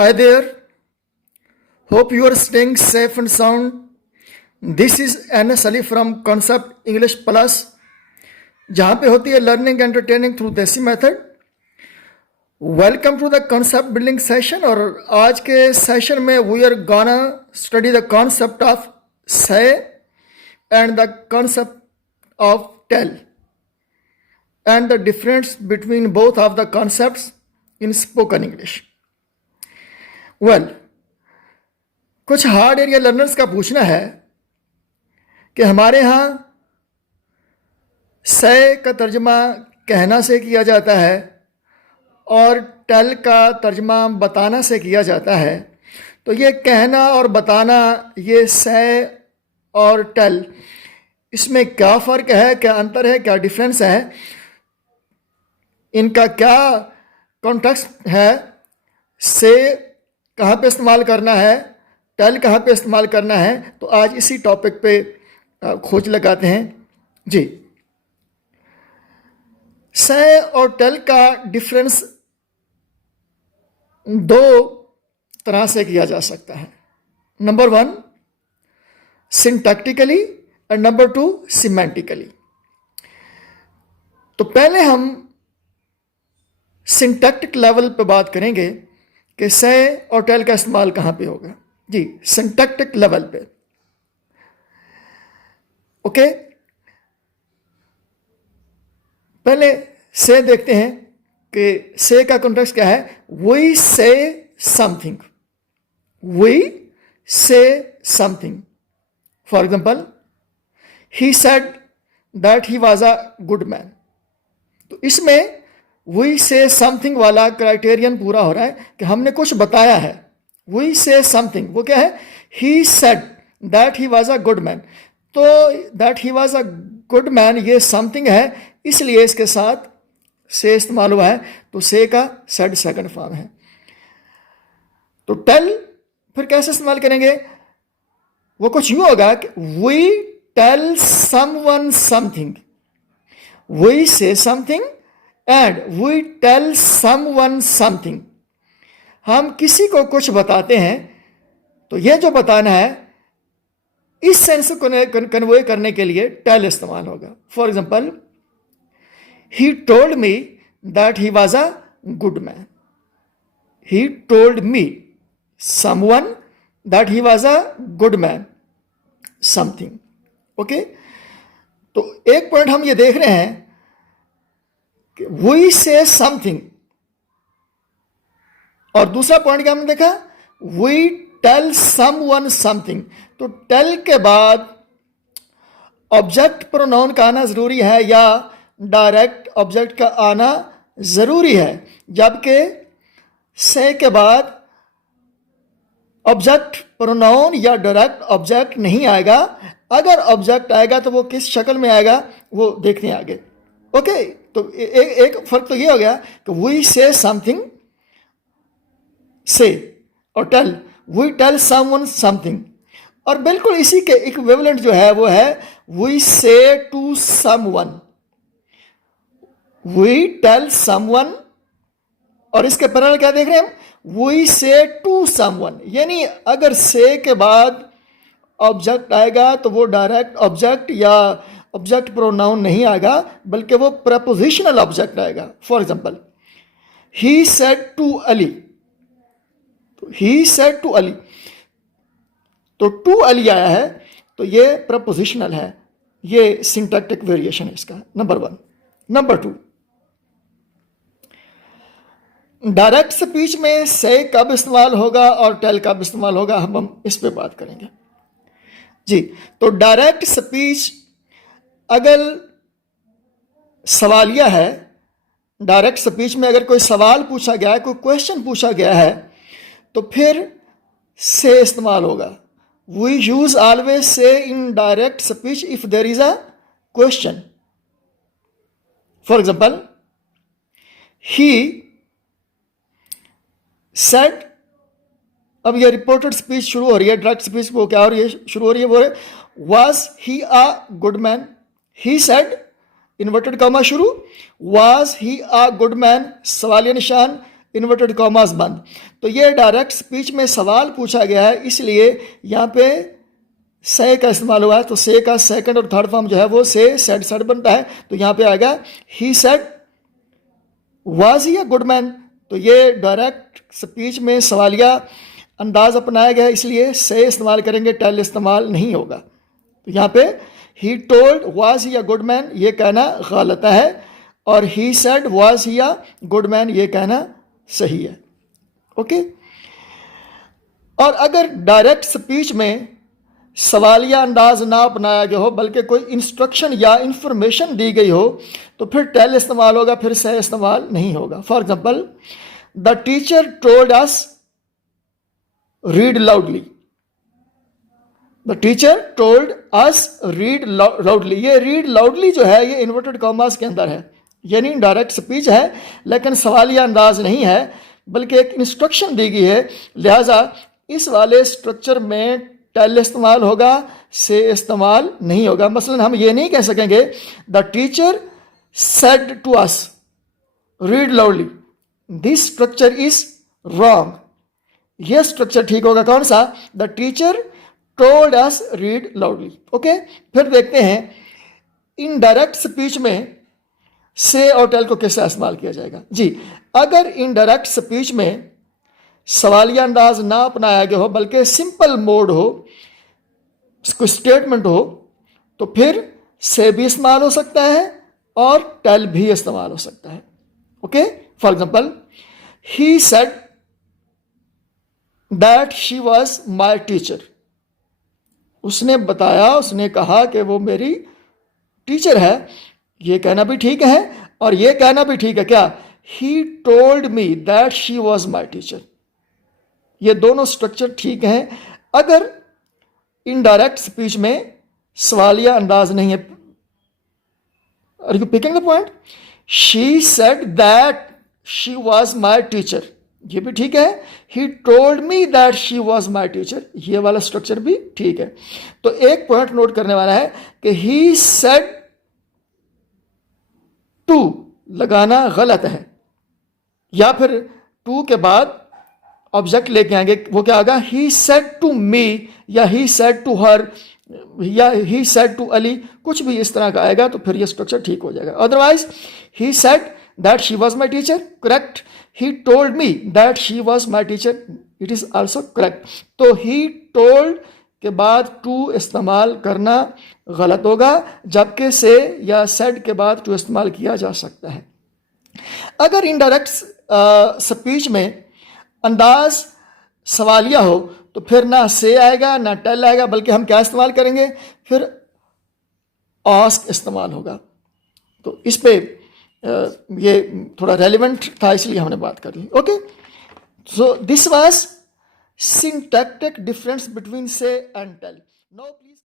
Hi there. Hope you are staying safe and sound. This is NS Ali from Concept English Plus, जहाँ पे होती है learning entertaining through desi method. Welcome to the concept building session. और आज के session में we are gonna study the concept of say and the concept of tell and the difference between both of the concepts in spoken English. Well, कुछ hard area learners का पूछना है कि हमारे यहाँ से का तर्जमा कहना से किया जाता है और टेल का तर्जमा बताना से किया जाता है. तो ये कहना और बताना, ये से और टेल, इसमें क्या फ़र्क है, क्या अंतर है, क्या डिफरेंस है, इनका क्या कॉन्टेक्स्ट है, से कहाँ पे इस्तेमाल करना है, टेल कहाँ पे इस्तेमाल करना है. तो आज इसी टॉपिक पे खोज लगाते हैं जी. से और टेल का डिफरेंस दो तरह से किया जा सकता है. Number one, syntactically and number two, semantically. तो पहले हम सिंटैक्टिक लेवल पे बात करेंगे कि से और टेल का इस्तेमाल कहाँ पे होगा जी. सिंटैक्टिक लेवल पे ओके. पहले से देखते हैं कि से का कॉन्टेक्स्ट क्या है. We say something, we say something. For example, he said that he was a good man. तो इसमें वी से समथिंग वाला क्राइटेरियन पूरा हो रहा है कि हमने कुछ बताया है. वी से समथिंग, वो क्या है, he said that he was a good man. तो that he was a good man, ये समथिंग है, इसलिए इसके साथ से इस्तेमाल हुआ है. तो से का सेड सेकंड फॉर्म है. तो टेल फिर कैसे इस्तेमाल करेंगे, वो कुछ यूं होगा कि we tell someone something, we say something and we tell someone something. हम किसी को कुछ बताते हैं तो यह जो बताना है, इस सेंस को कन्वे करने के लिए टेल इस्तेमाल होगा. For example, he told me that he was a good man. He told me someone that he was a good man something. Okay. तो एक पॉइंट हम ये देख रहे हैं कि वी से समथिंग, और दूसरा पॉइंट क्या हमने देखा, वी टेल समवन समथिंग. तो टेल के बाद ऑब्जेक्ट प्रोनाउन का आना जरूरी है या डायरेक्ट ऑब्जेक्ट का आना जरूरी है, जबकि से के बाद ऑब्जेक्ट प्रोनाउन या डायरेक्ट ऑब्जेक्ट नहीं आएगा. अगर ऑब्जेक्ट आएगा तो वो किस शक्ल में आएगा वो देखते हैं आगे. ओके. तो एक फर्क तो ये हो गया कि वी से समथिंग से, और tell we tell someone something. और बिल्कुल इसी के इक्विवेलेंट जो है वो है we say to someone, we tell someone. और इसके पैरेलल क्या देख रहे हैं हम, वी से टू समवन. यानी अगर से के बाद ऑब्जेक्ट आएगा तो वो डायरेक्ट ऑब्जेक्ट या ऑब्जेक्ट प्रोनाउन नहीं आएगा, बल्कि वो प्रपोजिशनल ऑब्जेक्ट आएगा. For example, he said to Ali. तो ही सेड टू अली, तो टू अली आया है, तो ये प्रपोजिशनल है. ये सिंटैक्टिक वेरिएशन है इसका, number one. Number two, direct speech में से कब इस्तेमाल होगा और टेल कब इस्तेमाल होगा, हम इस पे बात करेंगे जी. तो डायरेक्ट स्पीच अगर सवालिया है, डायरेक्ट स्पीच में अगर कोई सवाल पूछा गया है, कोई क्वेश्चन पूछा गया है, तो फिर से इस्तेमाल होगा. We use always say in direct speech if there is a question. For example, he said, अब ये रिपोर्टेड स्पीच शुरू हो रही है, डायरेक्ट स्पीच वो क्या हो रही है, शुरू हो रही है, वो है was he a good man. He said, inverted comma शुरू, was he a good man, सवालिया निशान, इन्वर्टेड कॉमास बंद। तो ये डायरेक्ट स्पीच में सवाल पूछा गया है, इसलिए यहाँ पे से का इस्तेमाल हुआ है। तो से का सेकंड और थर्ड फॉर्म जो है वो से सेड सेड बनता है। तो यहाँ पे आएगा he said was he a good man. तो ये डायरेक्ट स्पीच में सवालिया अंदाज अपनाया गया है, इसलिए से इस्तेमाल करेंगे, टेल इस्तेमाल नहीं होगा। तो यहाँ पे he told was he a good man ये कहना गलत है, और he said was he a good man ये कहना सही है। ओके। और अगर डायरेक्ट स्पीच में सवालिया अंदाज ना अपनाया गया हो, बल्कि कोई इंस्ट्रक्शन या इंफॉर्मेशन दी गई हो, तो फिर टेल इस्तेमाल होगा, फिर से इस्तेमाल नहीं होगा। For example, the teacher told us read loudly. The teacher told us read loudly. ये रीड लाउडली जो है ये इन्वर्टेड कॉमास के अंदर है, यानी डायरेक्ट स्पीच है, लेकिन सवालिया अंदाज नहीं है, बल्कि एक इंस्ट्रक्शन दी गई है। लिहाजा इस वाले स्ट्रक्चर में टेल इस्तेमाल होगा, से इस्तेमाल नहीं होगा। मसलन हम ये नहीं कह सकेंगे the teacher said to us read loudly, this structure is wrong. यह स्ट्रक्चर ठीक होगा कौन सा? The teacher told us read loudly. Okay. फिर देखते हैं इनडायरेक्ट स्पीच में से और टेल को कैसे इस्तेमाल किया जाएगा। जी, अगर इनडायरेक्ट स्पीच में सवालिया अंदाज ना अपनाया गया हो, बल्कि सिंपल मोड हो, कोई स्टेटमेंट हो, तो फिर से भी इस्तेमाल हो सकता है और टेल भी इस्तेमाल हो सकता है। Okay. For example, he said that she was my teacher. उसने बताया, उसने कहा कि वो मेरी टीचर है। ये कहना भी ठीक है और ये कहना भी ठीक है। क्या? ही told me that she was my teacher. ये दोनों स्ट्रक्चर ठीक हैं अगर इनडायरेक्ट स्पीच में सवालिया अंदाज नहीं है। Are you picking the point? She said that she was my teacher, ये भी ठीक है। He told me that she was my teacher, ये वाला स्ट्रक्चर भी ठीक है। तो एक पॉइंट नोट करने वाला है कि ही सेड टू लगाना गलत है, या फिर टू के बाद ऑब्जेक्ट लेके आएंगे, वो क्या आएगा? ही सेड टू मी, या ही सेड टू हर, या ही सेड टू अली, कुछ भी इस तरह का आएगा तो फिर ये स्ट्रक्चर ठीक हो जाएगा। Otherwise he said that she was my teacher, correct. He told me that she was my teacher, it is also correct. तो ही टोल्ड के बाद टू इस्तेमाल करना गलत होगा, जबकि से या सेड के बाद टू इस्तेमाल किया जा सकता है। अगर इनडायरेक्ट स्पीच में अंदाज सवालिया हो तो फिर ना से आएगा ना टेल आएगा, बल्कि हम क्या इस्तेमाल करेंगे? फिर आस्क इस्तेमाल होगा। तो इस पे ये थोड़ा रेलिवेंट था, इसलिए हमने बात कर ली। Okay. So this was syntactic difference between say and tell. Now please